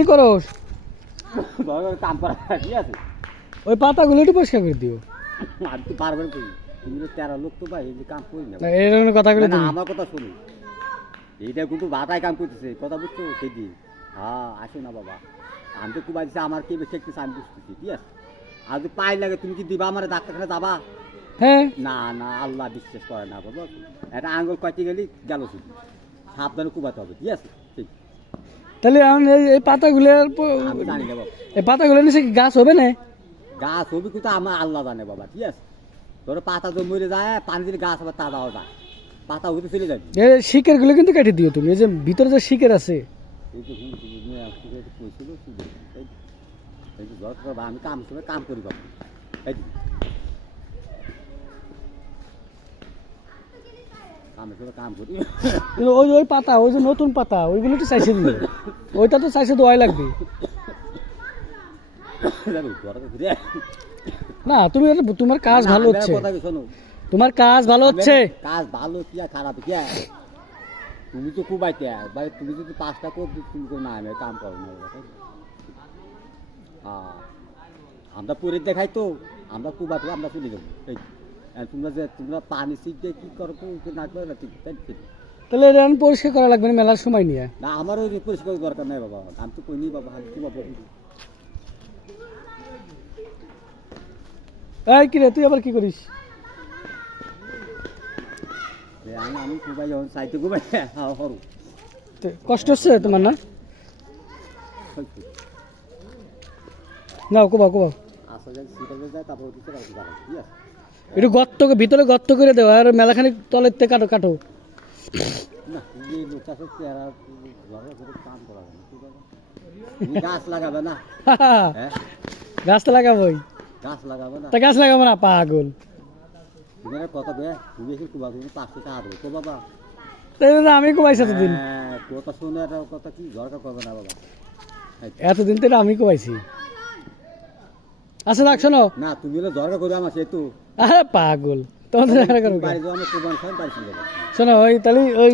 ই করো। কাম করা ঠিক আছে? ওই পাতাগুলো একটু পরিষ্কার করে দিও। করি তুমি তেরো লোক তো ভাই এই কাম করি না। ধরনের কথাগুলো না, আমার কথা শুনুন এইটা কিন্তু বাতায় কাম করতেছে কথা বুঝছ? হ্যাঁ আসো না বাবা। আমি তো কুবা দিচ্ছি আমার কে বেশি একটু আমি বুঝতেছি ঠিক আছে? আর যদি পাই লাগে তুমি কি দিবা আমার ডাক্তারখানে যাবা? হ্যাঁ। না না আল্লাহ বিশ্বাস করে না বাবা একটা আঙ্গুল কাটি গেলি গেল শুধু। সাবধানে কুবাতে হবে ঠিক আছে? ঠিক। তাহলে এই- এই পাতাগুলোর প- আমি জানি না বাবা এই পাতাগুলো নিচে কি গাছ হবে না? গাছ হবে কিন্তু আমার আল্লাহ জানে বাবা ঠিক আছে? তোর পাতা তো মরে যায় পানি দিলে গাছ আবার তাজাও যায়। পাতা হতে চলে যাবে। এই শিকেরগুলো কিন্তু কেটে দিও তুমি এই যে ভিতরে যে শিকের আছে। তো আমি কাম কাম করি বাবু। এই ওই ওই পাতা ওই যে নতুন পাতা ওইগুলো তো চাইছে দিও ওইটা তো চাইছে দোয়াই লাগবে। না তুমি তোমার কাজ ভালো হচ্ছে। কথা তোমার কাজ ভালো হচ্ছে। কাজ ভালো কি খারাপ কি তুমি তো খুব আইতে ভাই তুমি যদি পাঁচটা করতে তুমি তো না আমি কাম করো না আমরা পরে দেখাই তো আমরা কুবা তো আমরা চলে যাব। এই তোমরা যে তোমরা পানি সিটে কি করো তো কি না করে না ঠিক তাই তাহলে এটা পরিষ্কার করা লাগবে না মেলার সময় নিয়ে। না আমারও ওই পরিষ্কার দরকার নাই বাবা আমি তো কই নি বাবা কি বাবা এই কি রে তুই আবার কি করিস? আমি আমি কুবাই যখন চাইতে কুবাই হ্যাঁ হরু। কষ্ট হচ্ছে তোমার না? নাও কোবা কোবা আসা যায় সিটে যায় তারপর কিছু রাখতে পারো ঠিক আছে? একটু গর্ত ভিতরে গর্ত করে দেওয়া আর মেলাখানি তলের থেকে কাটো কাটো। গাছ লাগাবে না? হ্যাঁ? গাছ লাগাবোই। গাছ লাগাবে না? তা গাছ লাগাবো না পাগল। তুমি একটা বে তুমি এসে কুবা তুমি পাঁচশো টাকা দেবো তো বাবা। তাই আমি কোবাইছি এতদিন। হ্যাঁ, কথা শুনে কথা কি দরকার করবে না বাবা। এই, এতদিন তো আমি কোবাইছি। আচ্ছা রাখ শোনো। না তুমি হলে দরকার করবে আমার সেতু আরে পাগল। তোমাদের দেখা করব বাড়ি যাও আমরা কুরবান খাই বাড়ি চলে শোনো ওই তাহলে ওই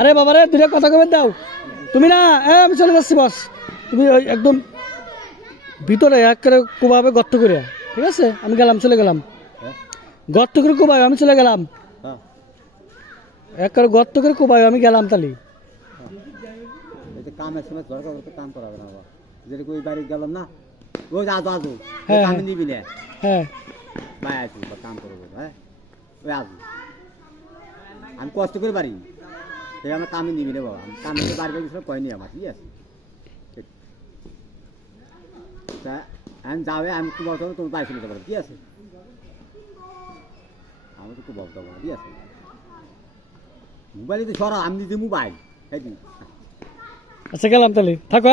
আরে বাবা রে দুটা কথা কবে দাও। তুমি না এ আমি চলে যাচ্ছি বস। তুমি ওই একদম ভিতরে এক করে কোবাবে গর্ত করে ঠিক আছে? আমি গেলাম চলে গেলাম। হ্যাঁ। গর্ত করে কোবাই আমি চলে গেলাম। হ্যাঁ। এক করে গর্ত করে কোবাই আমি গেলাম যে কামের সময় দরকার করতে কাম করা হবে না বাবা। যেরকম ওই বাড়ি গেলাম না ও হ্যাঁ, কামে হ্যাঁ। নিবি না। হ্যাঁ। ভাই বা কাম করব হ্যাঁ? ওই আসব আমি কষ্ট করে পারি সেই আমার কামে নিবি রে বাবা। আমি কামে বাড়ি বাড়ি সব কয়নি আমার ঠিক আছে। তা আমি যাবে আমি বাড়ি ঠিক আছে? আমি তো খুব বলতে পারব ঠিক আছে? মোবাইলে তো সরা আমি দিতে মোবাইল। আচ্ছা গেলাম তাহলে। থাকো